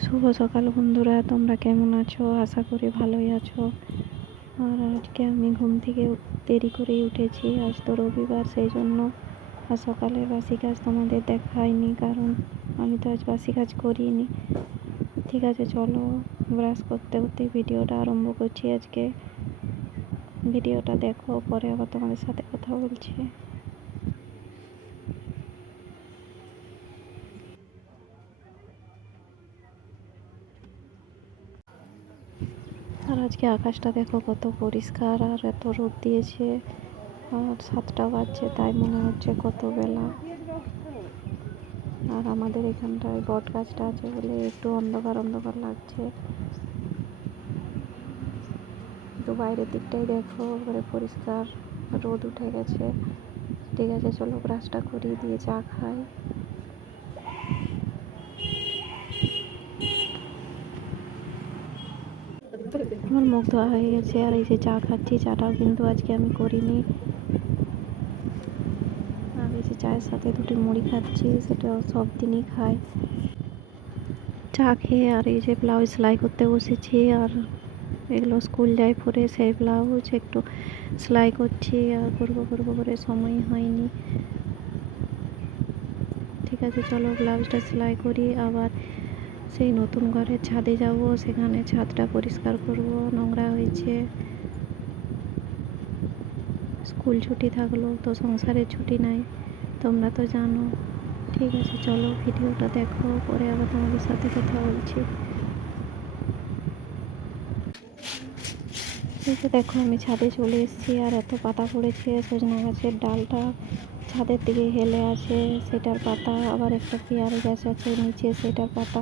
শুভ সকাল বন্ধুরা, তোমরা কেমন আছো? আশা করি ভালোই আছো। আর আজকে আমি ঘুম থেকে দেরি করেই উঠেছি, আজ তো রবিবার, সেই জন্য আর সকালে বাসি কাজ তোমাদের দেখাইনি, কারণ আমি তো আজ বাসি কাজ করিনি। ঠিক আছে, চলো ব্রাশ করতে করতে ভিডিওটা আরম্ভ করছি আজকে। ভিডিওটা দেখো, পরে আবার তোমাদের সাথে কথা বলছি। আর আজকে আকাশটা দেখো কত পরিষ্কার আর এত রোদ দিয়েছে। আর সাতটা বাজছে, তাই মনে হচ্ছে কত বেলা। আর আমাদের এখানটায় বট গাছটা আছে বলে একটু অন্ধকার অন্ধকার লাগছে। তো বাইরের দিকটাই দেখো এবারে পরিষ্কার। রোদ উঠে গেছে। ঠিক আছে, চলো ব্রাশটা করিয়ে দিয়ে চা খাই। আমার মুখ ধোয়া হয়ে গেছে আর এই যে চা খাচ্ছি, চাটাও কিন্তু আজকে আমি করিনি। আর এই যে চায়ের সাথে দুটি মুড়ি খাচ্ছি সেটা সব দিনই খাই। চা খেয়ে আর এই যে ব্লাউজ সেলাই করতে বসেছি আর এগুলো স্কুল যাই পরে সেই ব্লাউজ একটু সেলাই করছি আর করব করব করে সময় হয়নি। ঠিক আছে, চলো ব্লাউজটা সেলাই করি, আবার সেই নতুন ঘরের ছাদে যাব, সেখানে ছাদটা পরিষ্কার করব, নোংরা হয়েছে। স্কুল ছুটি থাকল, তো সংসারের ছুটি নাই, তোমরা তো জানো। ঠিক আছে, চলো, ভিডিওটা দেখো, পরে আবার তোমাদের সাথে কথা বলছি। এই দেখো, আমি ছাদে চলে এসেছি আর এত পাতা পড়েছে, সজনা গাছের ডালটা ছাদের দিকে হেলে আছে, সেটার পাতা, আবার একটা পেয়ারা গাছ আছে নিচে, সেটার পাতা।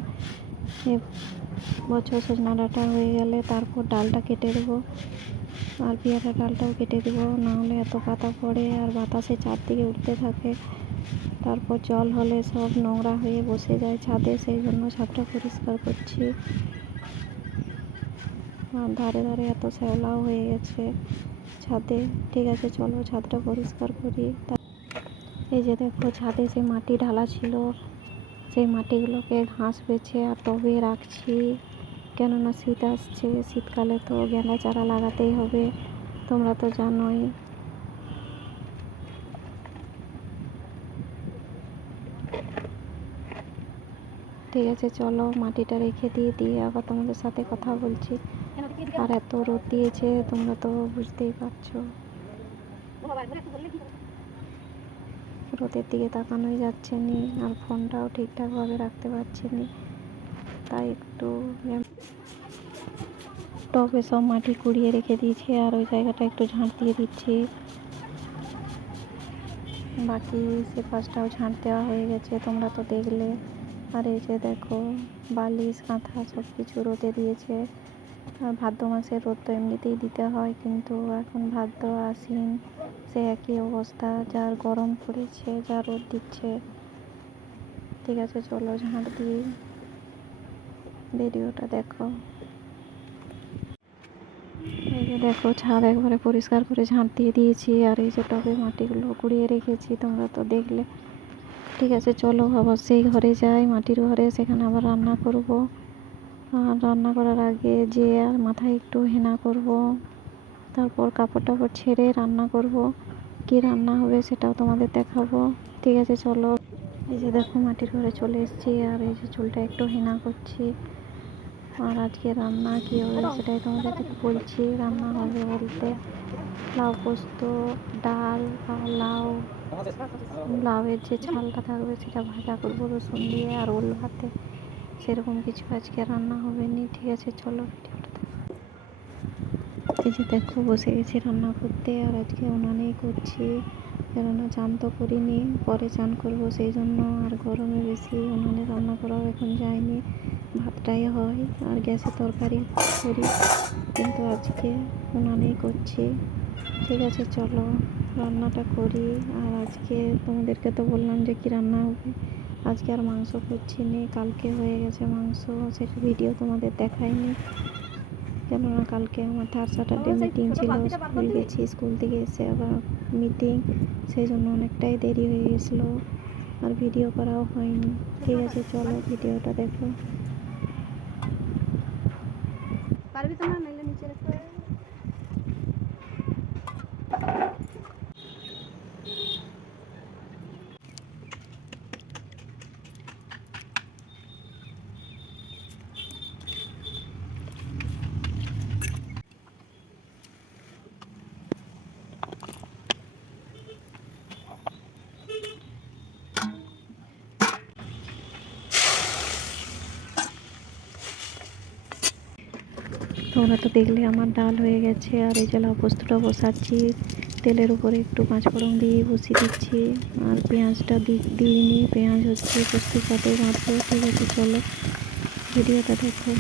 বছর সজনা ডাঁটা হয়ে গেলে তারপর ডালটা কেটে দেবো, আর পেয়ারা ডালটাও কেটে দেবো নাহলে এত পাতা পড়ে আর বাতাসে চারদিকে উঠতে থাকে। তারপর জল হলে সব নোংরা হয়ে বসে যায় ছাদে, সেই জন্য ছাদটা পরিষ্কার করছি। আর ধারে ধারে এত শ্যাওলাও হয়ে গেছে ছাদে। ঠিক আছে, চলো ছাদটা পরিষ্কার করি। এই যে দেখো, ছাদে সে মাটি ঢালা ছিল, সেই মাটিগুলোকে ঘাস বেছে আর টবে রাখছি। কেননা শীত আসছে, শীতকালে তো গেঁদা চারা লাগাতেই হবে, তোমরা তো জানোই। ঠিক আছে, চলো মাটিটা রেখে দিয়ে দিয়ে আবার তোমাদের সাথে কথা বলছি। আর এত রোদ দিয়েছে, তোমরা তো বুঝতেই পারছ। রোদের দিকে তাকানোই যাচ্ছে নি, আর ফোনটাও ঠিকঠাকভাবে রাখতে পারছি নি। তাই একটু টবে সব মাটি কুড়িয়ে রেখে দিয়েছি, আর ওই জায়গাটা একটু ঝাঁট দিয়ে দিচ্ছি। বাকি সে পাশটাও ঝাঁট দেওয়া হয়ে গেছে, তোমরা তো দেখলে। আর এই যে দেখো, বালিশ, কাঁথা সব কিছু রোদে দিয়েছে। ভাদ্র মাসের রোদ তো এমনিতেই দিতে হয়, কিন্তু এখন ভাদ্র আশ্বিন সে একই অবস্থা, যার গরম পড়েছে যা রোদ দিচ্ছে। ঠিক আছে, চলো ঝাঁট দিই ভিডিওটা দেখো। দেখো, ছাদ একবারে পরিষ্কার করে ঝাঁট দিয়ে দিয়েছি, আর এই যে টবে মাটিগুলো কুড়িয়ে রেখেছি, তোমরা তো দেখলে। ঠিক আছে, চলো সেই ঘরে যাই, মাটির ঘরে, সেখানে আবার রান্না করব। আর রান্না করার আগে যে আর মাথায় একটু হেনা করব, তারপর কাপড় টাপড় ছেড়ে রান্না করব। কি রান্না হবে সেটাও তোমাদের দেখাবো। ঠিক আছে, চলো। এই যে দেখো, মাটির ঘরে চলে এসেছি, আর এই যে চুলটা একটু হেনা করছি। আর আজকে রান্না কী হবে সেটাই তোমাদেরকে বলছি। রান্না হবে বলতে লাউ পোস্ত, ডাল আর লাউ। লাউয়ের যে ছালটা থাকবে সেটা ভাজা করব রসুন দিয়ে আর ওল ভাতে। সেরকম কিছু আজকে রান্না হবে নি ঠিক আছে, চলো ভিডিওটা দেখো। এই যে দেখো, বসে গেছি রান্না করতে, আর আজকে উনানেই করছি। কেননা চান তো করিনি, পরে চান করব সেই জন্য। আর গরমে বেশি উনানে রান্না করাও এখন যায়নি। ভাতটাই হয়, আর গ্যাসে তরকারি করি। কিন্তু আজকে উনানেই করছি। ঠিক আছে, চলো রান্নাটা করি। আর আজকে তোমাদেরকে তো বললাম যে কি রান্না হবে। আজকে আর মাংস করছি নি কালকে হয়ে গেছে মাংস সেটা ভিডিও তোমাদের দেখাইনি। কেননা কালকে আমার থার্ড স্যাটারডে মিটিং ছিল স্কুল গেছি স্কুল থেকে এসে আবার মিটিং সেই জন্য অনেকটাই দেরি হয়ে গেছিল আর ভিডিও করাও হয়নি। ঠিক আছে চলো ভিডিওটা দেখো। পারবি তোমার তোমরা তো দেখলে আমার ডাল হয়ে গেছে, আর এই যে লাউ পোস্তটা বসাচ্ছি, তেলের উপরে একটু পাঁচ ফোড়ন দিয়ে বসিয়ে দিচ্ছি, আর পেঁয়াজটা দিইনি, পেঁয়াজ হচ্ছে পোস্তের সাথে মাত্র ঠিক আছে, চলো, ভিডিওটা দেখো।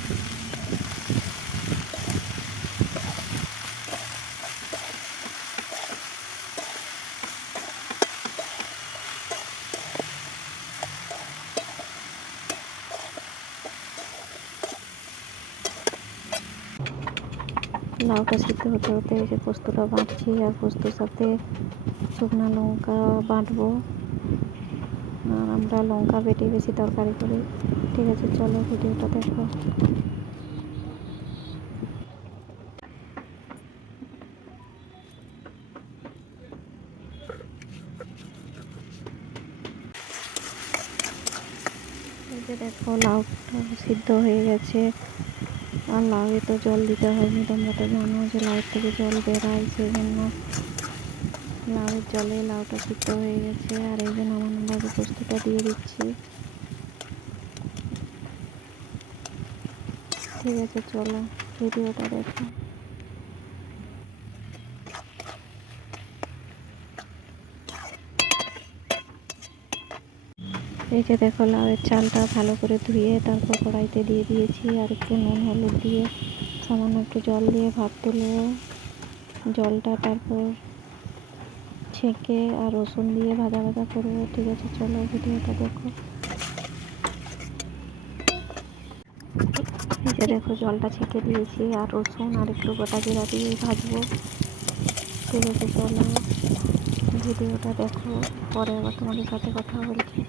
লাউটা সিদ্ধ হতে হতে যে পোস্তটা বাঁটছি আর পোস্তর সাথে শুকনো লঙ্কা বাটবো আর আমরা লঙ্কা বেটে বেশি তরকারি করি। ঠিক আছে, চলো ভিডিওটা দেখো। দেখো লাউটা সিদ্ধ হয়ে গেছে। আর লাউয়ে তো জল দিতে হয়নি, তোমরা তো জানো যে লাউ থেকে জল বেরায় সেই জন্য লাউয়ের জলে লাউটা সিদ্ধ হয়ে গেছে। আর এই জন্য আমার আগে পোস্তটা দিয়ে দিচ্ছি। ঠিক আছে, চলো, ভিডিওটা দেখো। এই যে দেখো লাউয়ের চালটা ভালো করে ধুয়ে তারপর কড়াইতে দিয়ে দিয়েছি আর একটু নুন হলুদ দিয়ে, সামান্য একটু জল দিয়ে ভাত তুলে জলটা তারপর ছেঁকে আর রসুন দিয়ে ভাজা ভাজা করব ঠিক আছে, চলো ভিডিওটা দেখো। এই যে দেখো জলটা ছেঁকে দিয়েছি আর রসুন আর একটু গোটা জিরা দিয়ে ভাজবো। ঠিক আছে, চলো ভিডিওটা দেখো, পরে আবার তোমাদের সাথে কথা বলছি।